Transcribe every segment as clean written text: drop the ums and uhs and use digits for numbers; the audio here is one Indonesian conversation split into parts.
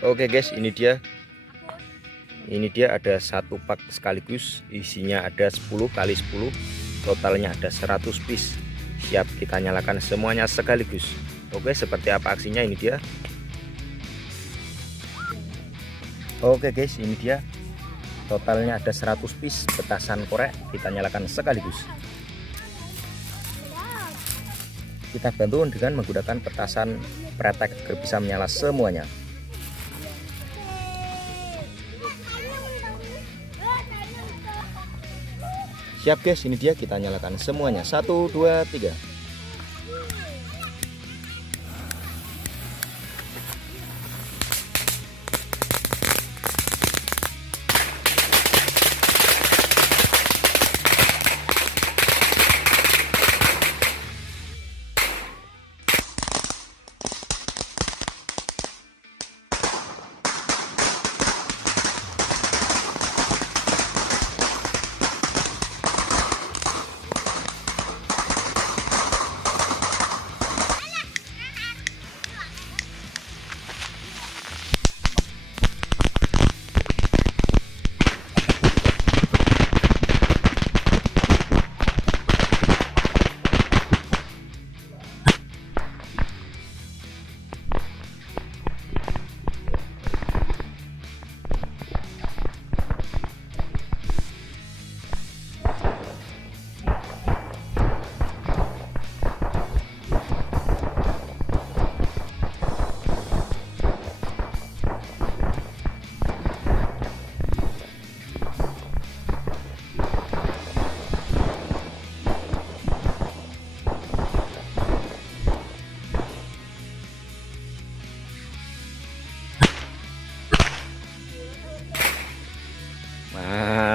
Oke guys, ini dia ada satu pak sekaligus, isinya ada 10 kali 10, totalnya ada 100 piece. Siap kita nyalakan semuanya sekaligus. Oke, seperti apa aksinya, ini dia. Oke guys, ini dia totalnya ada 100 piece petasan korek, kita nyalakan sekaligus. Kita bantu dengan menggunakan petasan pretek agar bisa menyala semuanya. Siap guys, ini dia, kita nyalakan semuanya. 1, 2, 3.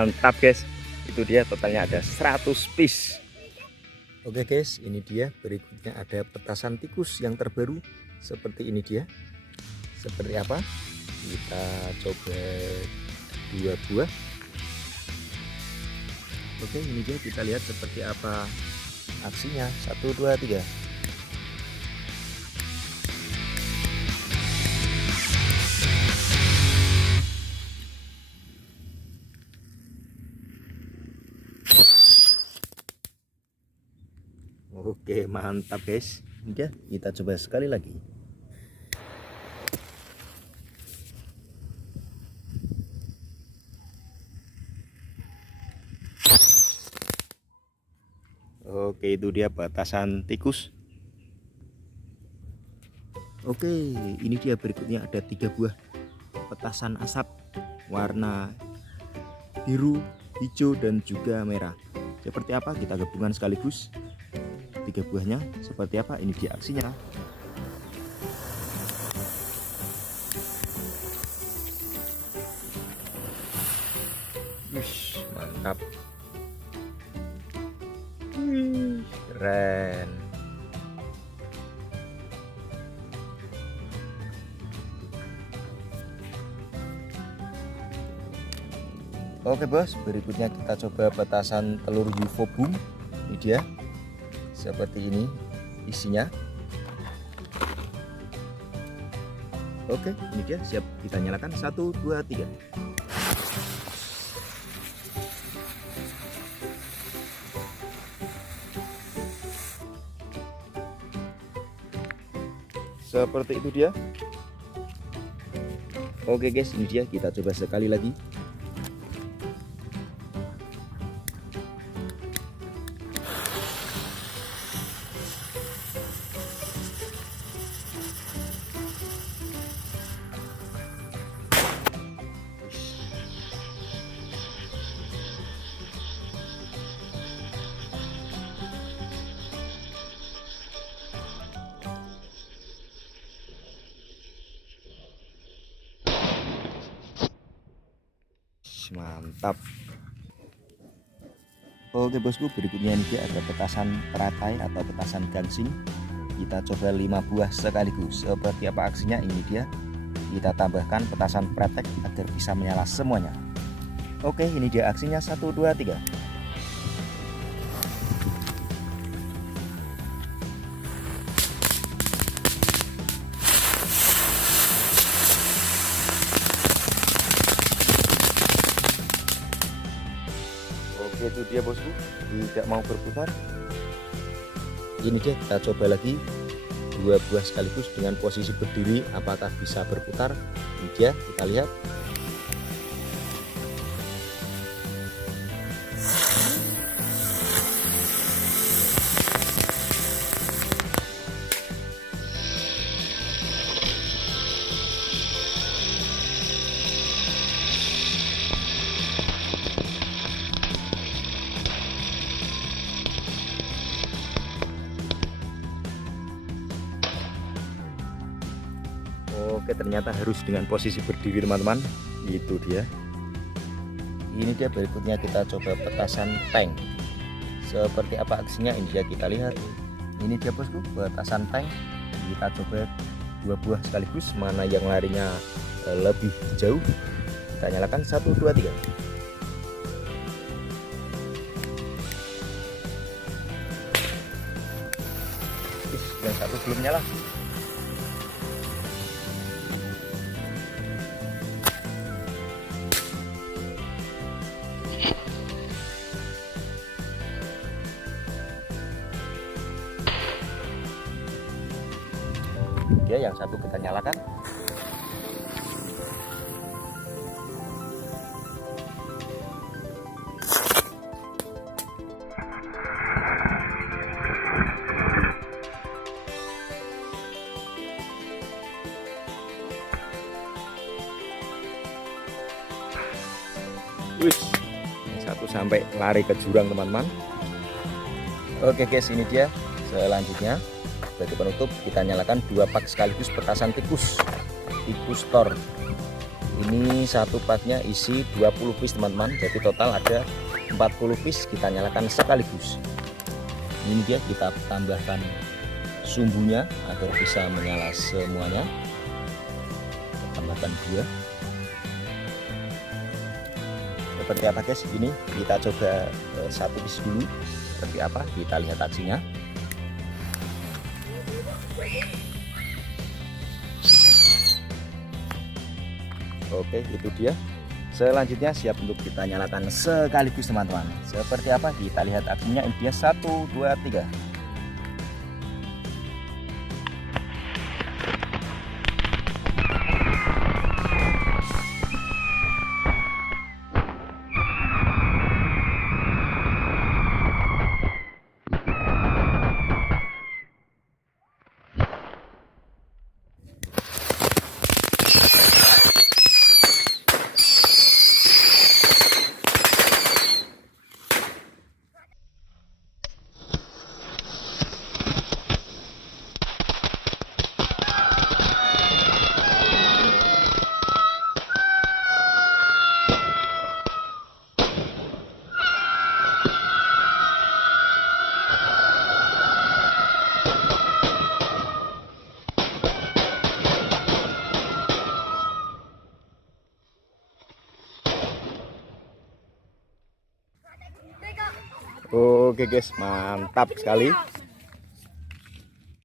Mantap guys, itu dia totalnya ada 100 piece. Oke guys, ini dia, berikutnya ada petasan tikus yang terbaru. Seperti ini dia. Seperti apa? Kita coba 2 buah. Oke, ini dia, kita lihat seperti apa aksinya. 1, 2, 3. Oke, mantap guys. Udah, kita coba sekali lagi. Oke, itu dia petasan tikus. Oke, ini dia, berikutnya ada 3 buah petasan asap warna biru, hijau, dan juga merah. Seperti apa, kita gabungkan sekaligus 3 buahnya. Seperti apa, ini dia aksinya. Wish, mantap. Keren. Oke bos, berikutnya kita coba petasan telur UFO boom. Ini dia, seperti ini isinya. Oke, ini dia, siap kita nyalakan. 1, 2, 3. Seperti itu dia. Oke guys, ini dia, kita coba sekali lagi. Mantap. Oke bosku, berikutnya ini dia ada petasan teratai atau petasan gangsing. Kita coba 5 buah sekaligus. Seperti apa aksinya, ini dia. Kita tambahkan petasan pretek agar bisa menyala semuanya. Oke, ini dia aksinya. 1, 2, 3. Oke, itu dia bosku, tidak mau berputar. Ini dia, kita coba lagi 2 buah sekaligus dengan posisi berdiri, apakah bisa berputar. Ini dia, kita lihat. Oke, ternyata harus dengan posisi berdiri teman-teman. Itu dia. Ini dia, berikutnya kita coba petasan tank. Seperti apa aksinya, ini dia, kita lihat. Ini dia bosku, petasan tank. Kita coba 2 buah sekaligus, mana yang larinya lebih jauh. Kita nyalakan 1, 2, 3. Yang satu belum nyala. Dia yang satu kita nyalakan. Wih, yang satu sampai lari ke jurang teman-teman. Oke guys, ini dia. Selanjutnya sebagai penutup kita nyalakan 2 pak sekaligus petasan tikus tor. Ini satu paknya isi 20 piece teman-teman, jadi total ada 40 piece. Kita nyalakan sekaligus. Ini dia, kita tambahkan sumbunya agar bisa menyala semuanya. Kita tambahkan 2. Seperti apa guys, ini kita coba 1 piece dulu. Seperti apa, kita lihat aksinya. Oke, itu dia. Selanjutnya siap untuk kita nyalakan sekaligus teman-teman. Seperti apa, kita lihat aksinya. Ini dia, 1, 2, 3. Oke guys, mantap sekali.